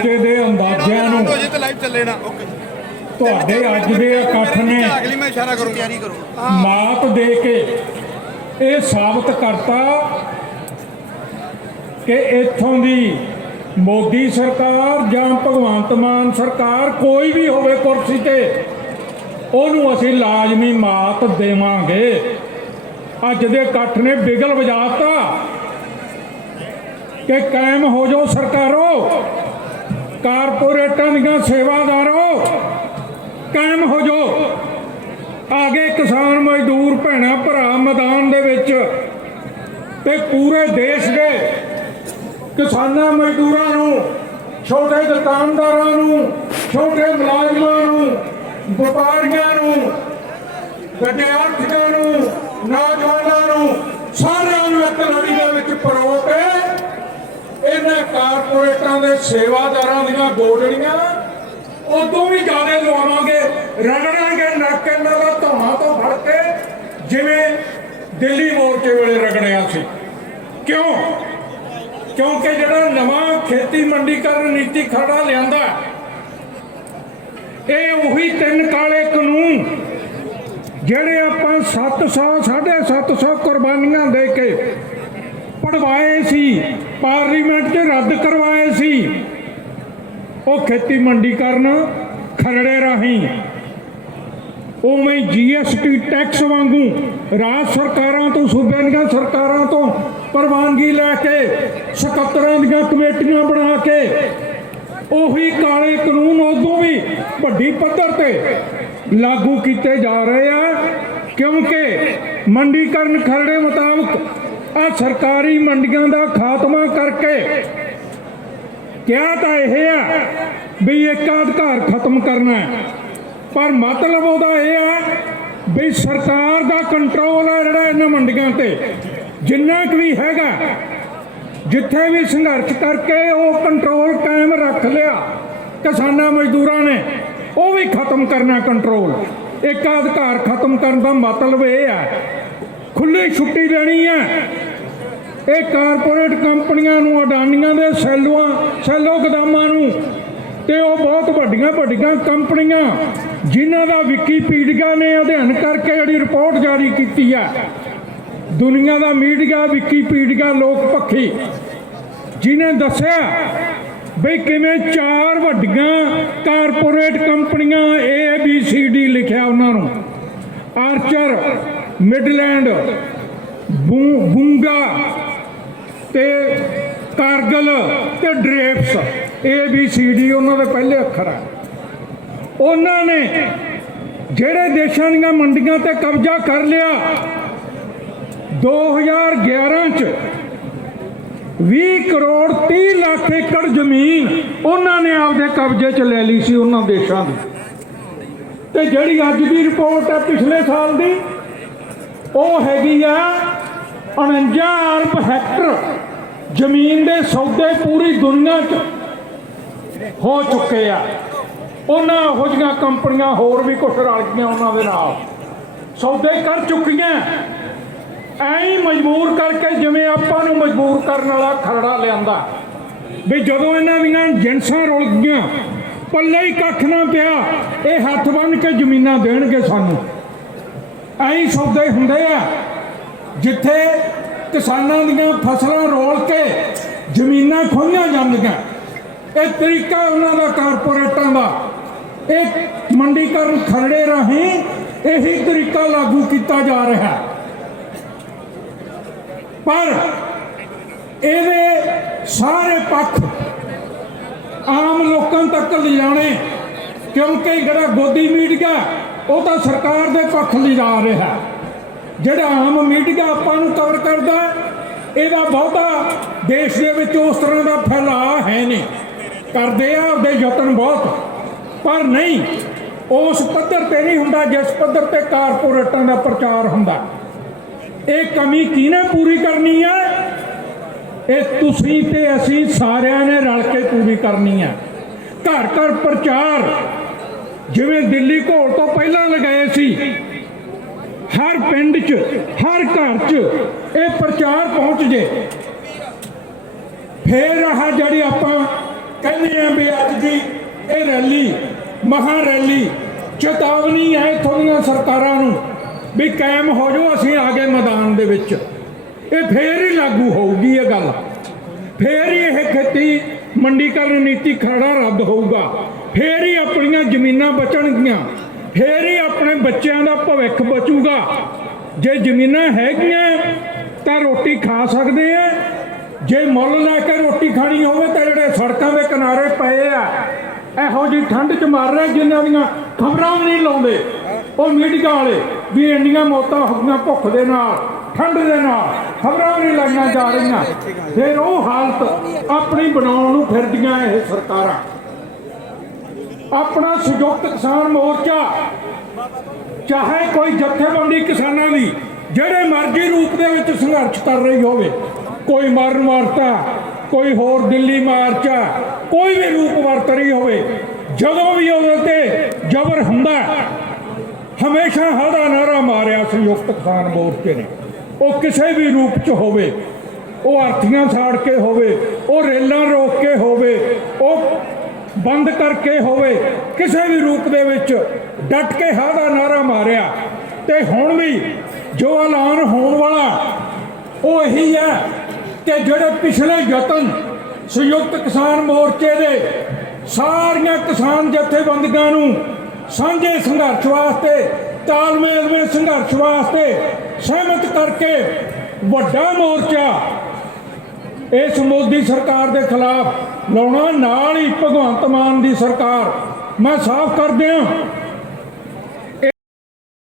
ਮੋਰਚੇ ਦੇ ਅੰਦਾਜ਼ਿਆਂ ਨੂੰ ਹੋ ਜੇ ਤੇ ਲਾਈਵ ਚੱਲੇ ਨਾ ਓਕੇ। ਤੁਹਾਡੇ ਅੱਜ ਦੇ ਇਕੱਠ ਨੇ ਅਗਲੀ ਮੈਂ ਇਸ਼ਾਰਾ ਕਰੂੰ ਤਿਆਰੀ ਕਰੋ। ਮਾਤ ਦੇ ਕੇ ਇਹ ਸਾਬਤ ਕਰਤਾ ਕਿ ਇੱਥੋਂ ਦੀ ਮੋਦੀ ਸਰਕਾਰ ਜਾਂ ਭਗਵੰਤ ਮਾਨ ਸਰਕਾਰ ਕੋਈ ਵੀ ਹੋਵੇ ਕੁਰਸੀ ਤੇ ਉਹਨੂੰ ਅਸੀਂ ਲਾਜ਼ਮੀ ਮਾਤ ਦੇਵਾਂਗੇ। ਅੱਜ ਦੇ ਇਕੱਠ ਨੇ ਬਿਗਲ ਵਜਾਤਾ ਕਿ ਕਾਇਮ ਹੋ ਜਾਓ ਸਰਕਾਰੋ। ਕਾਰਪੋਰੇਟਾਂ ਦੀਆਂ ਸੇਵਾਦਾਰੋ, ਕਾਇਮ ਹੋ ਜਾਓ। ਆਗੇ ਕਿਸਾਨ ਮਜ਼ਦੂਰ ਭੈਣਾਂ, ਭਰਾ ਮੈਦਾਨ ਦੇ ਵਿੱਚ ਤੇ ਪੂਰੇ ਦੇਸ਼ ਦੇ ਕਿਸਾਨਾਂ ਮਜ਼ਦੂਰਾਂ ਨੂੰ, ਛੋਟੇ ਦੁਕਾਨਦਾਰਾਂ ਨੂੰ, ਛੋਟੇ ਮੁਲਾਜ਼ਮਾਂ ਨੂੰ, ਵਪਾਰੀਆਂ ਨੂੰ, ਵਿਦਿਆਰਥੀਆਂ ਨੂੰ, ਨੌਜਵਾਨਾਂ ਨੂੰ, ਸਾਰਿਆਂ ਨੂੰ ਇੱਕ ਲੜੀ ਦੇ ਵਿੱਚ ਪਰੋ ਕੇ ਇਹਨਾਂ ਕਾਰਪੋਰੇਟਾਂ ਦੇ ਸੇਵਾਦਾਰਾਂ ਦੀਆਂ ਗੋਡੜੀਆਂ ਉਦੋਂ ਵੀ ਜ਼ਿਆਦਾ ਲਵਾਵਾਂਗੇ। ਰਗੜਾਂਗੇ ਨੱਕ ਇਹਨਾਂ ਦਾ ਧੌਣਾ ਤੋਂ ਫੜ ਕੇ, ਜਿਵੇਂ ਦਿੱਲੀ ਮੋਰਚੇ ਵੇਲੇ ਰਗੜਿਆ ਸੀ। ਕਿਉਂ? ਕਿਉਂਕਿ ਜਿਹੜਾ ਨਵਾਂ ਖੇਤੀ ਮੰਡੀਕਰਨ ਨੀਤੀ ਖੜਾ ਲਿਆਂਦਾ, ਇਹ ਉਹੀ ਤਿੰਨ ਕਾਲੇ ਕਾਨੂੰਨ ਜਿਹੜੇ ਆਪਾਂ 700 750 ਕੁਰਬਾਨੀਆਂ ਦੇ ਕੇ ਪੜਵਾਏ ਸੀ, ਪਾਰਲੀਮੈਂਟ 'ਚ ਰੱਦ ਕਰਵਾਏ ਸੀ। ਉਹ ਖੇਤੀ ਮੰਡੀਕਰਨ ਖਰੜੇ ਰਾਹੀਂ ਉਵੇਂ ਜੀਐਸਟੀ ਟੈਕਸ ਵਾਂਗੂ ਰਾਜ ਸਰਕਾਰਾਂ ਤੋਂ, ਸੂਬਿਆਂ ਦੀਆਂ ਸਰਕਾਰਾਂ ਤੋਂ ਪ੍ਰਵਾਨਗੀ ਲੈ ਕੇ, ਸਕੱਤਰਾਂ ਦੀਆਂ ਕਮੇਟੀਆਂ ਬਣਾ ਕੇ, ਉਹੀ ਕਾਲੇ ਕਾਨੂੰਨ ਉਦੋਂ ਵੀ ਵੱਡੀ ਪੱਧਰ ਤੇ ਲਾਗੂ ਕੀਤੇ ਜਾ ਰਹੇ ਆ, ਕਿਉਂਕਿ ਮੰਡੀਕਰਨ ਖਰੜੇ ਮੁਤਾਬਕ ਆ ਸਰਕਾਰੀ ਮੰਡੀਆਂ ਦਾ ਖਾਤਮਾ ਕਰਕੇ ਕਿਹਾ ਤਾਂ ਇਹ ਆ ਵੀ ਇੱਕ ਅਧਿਕਾਰ ਖਤਮ ਕਰਨਾ ਪਰ ਮਤਲਬ ਉਹਦਾ ਇਹ ਆ ਵੀ ਸਰਕਾਰ ਦਾ ਕੰਟਰੋਲ ਹੈ ਜਿਹੜਾ ਇਹਨਾਂ ਮੰਡੀਆਂ ਤੇ। ਜਿੰਨਾ ਕੁ ਵੀ ਹੈਗਾ, ਜਿੱਥੇ ਵੀ ਸੰਘਰਸ਼ ਕਰਕੇ ਉਹ ਕੰਟਰੋਲ ਕਾਇਮ ਰੱਖ ਲਿਆ ਕਿਸਾਨਾਂ ਮਜ਼ਦੂਰਾਂ ਨੇ, ਉਹ ਵੀ ਖਤਮ ਕਰਨਾ ਕੰਟਰੋਲ ਇੱਕ ਅਧਿਕਾਰ ਖਤਮ ਕਰਨ ਦਾ ਮਤਲਬ ਇਹ ਹੈ ਖੁੱਲੀ ਛੁੱਟੀ ਦੇਣੀ ਹੈ ਇਹ ਕਾਰਪੋਰੇਟ ਕੰਪਨੀਆਂ ਨੂੰ, ਅਡਾਨੀਆਂ ਦੇ ਸੈਲੋਆਂ, ਸੈਲੋ ਗਦਾਮਾਂ ਨੂੰ ਤੇ ਉਹ ਬਹੁਤ ਵੱਡੀਆਂ ਵੱਡੀਆਂ ਕੰਪਨੀਆਂ ਜਿਨ੍ਹਾਂ ਦਾ ਵਿਕੀਪੀਡੀਆ ਨੇ ਅਧਿਐਨ ਕਰਕੇ ਜਿਹੜੀ ਰਿਪੋਰਟ ਜਾਰੀ ਕੀਤੀ ਹੈ। ਦੁਨੀਆ ਦਾ ਮੀਡੀਆ ਵਿਕੀਪੀਡੀਆ ਲੋਕ ਪੱਖੀ ਜਿਨੇ ਦੱਸਿਆ ਬਈ ਕਿਵੇਂ ਚਾਰ ਵੱਡੀਆਂ ਕਾਰਪੋਰੇਟ ਕੰਪਨੀਆਂ ਏ ਬੀ ਸੀ ਡੀ ਲਿਖਿਆ ਉਹਨਾਂ ਨੂੰ। ਆਰਚਰ, ਮਿਡਲੈਂਡ, ਬੂ- ਬੂੰਗਾ ਤੇ ਕਾਰਗਲ ਤੇ ਡਰੇਪਸ ਏ ਬੀ ਸੀ ਡੀ ਉਹਨਾਂ ਦੇ ਪਹਿਲੇ ਅੱਖਰ ਆ। ਉਹਨਾਂ ਨੇ ਜਿਹੜੇ ਦੇਸ਼ਾਂ ਦੀਆਂ ਮੰਡੀਆਂ ਤੇ ਕਬਜ਼ਾ ਕਰ ਲਿਆ 2011 ਚ 20 ਕਰੋੜ 30 ਲੱਖ ਏਕੜ ਜ਼ਮੀਨ ਉਹਨਾਂ ਨੇ ਆਪਦੇ ਕਬਜ਼ੇ 'ਚ ਲੈ ਲਈ ਸੀ ਉਹਨਾਂ ਦੇਸ਼ਾਂ ਦੀ। ਤੇ ਜਿਹੜੀ ਅੱਜ ਦੀ ਰਿਪੋਰਟ ਹੈ, ਪਿਛਲੇ ਸਾਲ ਦੀ, ਉਹ ਹੈਗੀ ਆ 49 ਅਰਬ ਹੈਕਟਰ ਜ਼ਮੀਨ ਦੇ ਸੌਦੇ ਪੂਰੀ ਦੁਨੀਆ 'ਚ ਹੋ ਚੁੱਕੇ ਆ। ਉਹਨਾਂ ਇਹੋ ਜਿਹੀਆਂ ਕੰਪਨੀਆਂ ਹੋਰ ਵੀ ਕੁਝ ਰਲ ਗਈਆਂ ਉਹਨਾਂ ਦੇ ਨਾਲ। ਸੌਦੇ ਕਰ ਚੁੱਕੀਆਂ। ਐਂ ਹੀ ਮਜਬੂਰ ਕਰਕੇ ਜਿਵੇਂ ਆਪਾਂ ਨੂੰ ਮਜਬੂਰ ਕਰਨ ਵਾਲਾ ਖਰੜਾ ਲਿਆਂਦਾ। ਵੀ ਜਦੋਂ ਇਹਨਾਂ ਦੀਆਂ ਜਿੰਸਾਂ ਰੁਲ ਗਈਆਂ, ਪੱਲੇ ਹੀ ਕੱਖ ਨਾ ਪਿਆ, ਇਹ ਹੱਥ ਬੰਨ ਕੇ ਜ਼ਮੀਨਾਂ ਦੇਣਗੇ ਸਾਨੂੰ। ਐਂ ਸੌਦੇ ਹੁੰਦੇ ਆ। ਜਿੱਥੇ ਕਿਸਾਨਾਂ ਦੀਆਂ ਫਸਲਾਂ ਰੋਲ ਕੇ ਜ਼ਮੀਨਾਂ ਖੋਹੀਆਂ ਜਾਂਦੀਆਂ। ਇਹ ਤਰੀਕਾ ਉਹਨਾਂ ਦਾ ਕਾਰਪੋਰੇਟਾਂ ਦਾ। ਇਹ ਮੰਡੀਕਰਨ ਖਰੜੇ ਰਾਹੀਂ ਇਹੀ ਤਰੀਕਾ ਲਾਗੂ ਕੀਤਾ ਜਾ ਰਿਹਾ ਪਰ ਇਹਦੇ ਸਾਰੇ ਪੱਖ ਆਮ ਲੋਕਾਂ ਤੱਕ ਲਿਜਾਣੇ, ਕਿਉਂਕਿ ਜਿਹੜਾ ਗੋਦੀ ਮੀਡੀਆ ਉਹ ਤਾਂ ਸਰਕਾਰ ਦੇ ਪੱਖ ਲਿਜਾ ਰਿਹਾ। ਜਿਹੜਾ ਆਮ ਮੀਡੀਆ ਆਪਾਂ ਨੂੰ ਕਵਰ ਕਰਦਾ ਇਹਦਾ ਬਹੁਤਾ ਦੇਸ਼ ਦੇ ਵਿੱਚ ਉਸ ਤਰ੍ਹਾਂ ਦਾ ਫੈਲਾਅ ਹੈ ਨਹੀਂ। ਕਰਦੇ ਆ ਉਹਦੇ ਯਤਨ ਬਹੁਤ। ਪਰ ਨਹੀਂ, ਉਸ ਪੱਧਰ ਤੇ ਨਹੀਂ ਹੁੰਦਾ, ਜਿਸ ਪੱਧਰ ਤੇ ਕਾਰਪੋਰੇਟਾਂ ਦਾ ਪ੍ਰਚਾਰ ਹੁੰਦਾ। ਇਹ ਕਮੀ ਕਿਹਨੇ ਪੂਰੀ ਕਰਨੀ ਹੈ ਇਹ ਤੁਸੀਂ ਤੇ ਅਸੀਂ ਸਾਰਿਆਂ ਨੇ ਰਲ ਕੇ ਪੂਰੀ ਕਰਨੀ ਹੈ ਘਰ ਘਰ ਪ੍ਰਚਾਰ, ਜਿਵੇਂ ਦਿੱਲੀ ਘੋੜ ਤੋਂ ਪਹਿਲਾਂ ਲਗਾਏ ਸੀ ਹਰ ਪਿੰਡ 'ਚ, ਹਰ ਘਰ 'ਚ ਇਹ ਪ੍ਰਚਾਰ ਪਹੁੰਚ ਜੇ। ਫੇਰ ਆਹ ਜਿਹੜੀ ਆਪਾਂ ਕਹਿੰਦੇ ਆ ਵੀ ਅੱਜ ਦੀ ਇਹ ਰੈਲੀ, ਮਹਾ ਰੈਲੀ, ਚੇਤਾਵਨੀ ਹੈ ਇੱਥੋਂ ਦੀਆਂ ਸਰਕਾਰਾਂ ਨੂੰ ਵੀ ਕਾਇਮ ਹੋ ਜਾਓ ਅਸੀਂ ਆ ਗਏ ਮੈਦਾਨ ਦੇ ਵਿੱਚ। ਇਹ ਫੇਰ ਹੀ ਲਾਗੂ ਹੋਊਗੀ ਇਹ ਗੱਲ। ਫੇਰ ਹੀ ਇਹ ਖੇਤੀ ਮੰਡੀਕਰਨ ਨੀਤੀ ਖਰੜਾ ਰੱਦ ਹੋਊਗਾ। ਫੇਰ ਹੀ ਆਪਣੀਆਂ ਜ਼ਮੀਨਾਂ ਬਚਣਗੀਆਂ। ਫੇਰ ਹੀ ਆਪਣੇ ਬੱਚਿਆਂ ਦਾ ਭਵਿੱਖ ਬਚੂਗਾ। ਜੇ ਜ਼ਮੀਨਾਂ ਹੈਗੀਆਂ, ਤਾਂ ਰੋਟੀ ਖਾ ਸਕਦੇ ਆ। ਜੇ ਮੁੱਲ ਲੈ ਕੇ ਰੋਟੀ ਖਾਣੀ ਹੋਵੇ, ਤਾਂ ਜਿਹੜੇ ਸੜਕਾਂ ਦੇ ਕਿਨਾਰੇ ਪਏ ਆ, ਇਹੋ ਜੀ ਠੰਡ ਚ ਮਰ ਰਹੇ, ਜਿਨ੍ਹਾਂ ਦੀਆਂ ਖਬਰਾਂ ਵੀ ਨਹੀਂ ਲਾਉਂਦੇ। ਉਹ ਮੀਡੀਆ ਵਾਲੇ ਵੀ ਇੰਨੀਆਂ ਮੌਤਾਂ ਹੋ ਗਈਆਂ ਭੁੱਖ ਦੇ ਨਾਲ, ਠੰਡ ਦੇ ਨਾਲ, ਖਬਰਾਂ ਵੀ ਨਹੀਂ ਲਾਈਆਂ ਜਾ ਰਹੀਆਂ। ਫਿਰ ਉਹ ਹਾਲਤ ਆਪਣੀ ਬਣਾਉਣ ਨੂੰ ਫਿਰਦੀਆਂ ਇਹ ਸਰਕਾਰਾਂ। ਆਪਣਾ ਸੰਯੁਕਤ ਕਿਸਾਨ ਮੋਰਚਾ ਚਾਹੇ ਕੋਈ ਜਥੇਬੰਦੀ ਕਿਸਾਨਾਂ ਦੀ ਜਿਹੜੇ ਮਰਜ਼ੀ ਰੂਪ ਦੇ ਵਿੱਚ ਸੰਘਰਸ਼ ਕਰ ਰਹੀ ਹੋਵੇ ਕੋਈ ਮਰਨ ਮਾਰਤਾ ਕੋਈ ਹੋਰ ਦਿੱਲੀ ਮਾਰਚ ਆ, ਕੋਈ ਵੀ ਰੂਪ ਵਰਤ ਰਹੀ ਹੋਵੇ ਜਦੋਂ ਵੀ ਉਹਦੇ ਤੇ ਜ਼ਬਰ ਹੁੰਦਾ ਹਮੇਸ਼ਾ ਹਦਾ ਨਾਰਾ ਮਾਰਿਆ ਸੰਯੁਕਤ ਕਿਸਾਨ ਮੋਰਚੇ ਨੇ। ਉਹ ਕਿਸੇ ਵੀ ਰੂਪ 'ਚ ਹੋਵੇ ਉਹ ਅਰਥੀਆਂ ਸਾੜ ਕੇ ਹੋਵੇ ਉਹ ਰੇਲਾਂ ਰੋਕ ਬੰਦ ਕਰਕੇ ਹੋਵੇ, ਕਿਸੇ ਵੀ ਰੂਪ ਦੇ ਵਿੱਚ ਡਟ ਕੇ ਹਾਂ ਦਾ ਨਾਰਾ ਮਾਰਿਆ। ਤੇ ਹੁਣ ਵੀ ਜੋ ਐਲਾਨ ਹੋਣ ਵਾਲਾ, ਉਹ ਇਹੀ ਹੈ ਕਿ ਜਿਹੜੇ ਪਿਛਲੇ ਯਤਨ ਸੰਯੁਕਤ ਕਿਸਾਨ ਮੋਰਚੇ ਦੇ ਸਾਰੀਆਂ ਕਿਸਾਨ ਜਥੇਬੰਦੀਆਂ ਨੂੰ ਸਾਂਝੇ ਸੰਘਰਸ਼ ਵਾਸਤੇ, ਤਾਲਮੇਲ ਵਿੱਚ ਸੰਘਰਸ਼ ਵਾਸਤੇ ਸਹਿਮਤ ਕਰਕੇ ਵੱਡਾ ਮੋਰਚਾ ਇਸ ਮੋਦੀ ਸਰਕਾਰ ਦੇ ਖਿਲਾਫ ਲਾਉਣਾ ਨਾਲ ਹੀ ਭਗਵੰਤ ਮਾਨ ਦੀ ਸਰਕਾਰ। ਮੈਂ ਸਾਫ਼ ਕਰ ਦਿਆਂ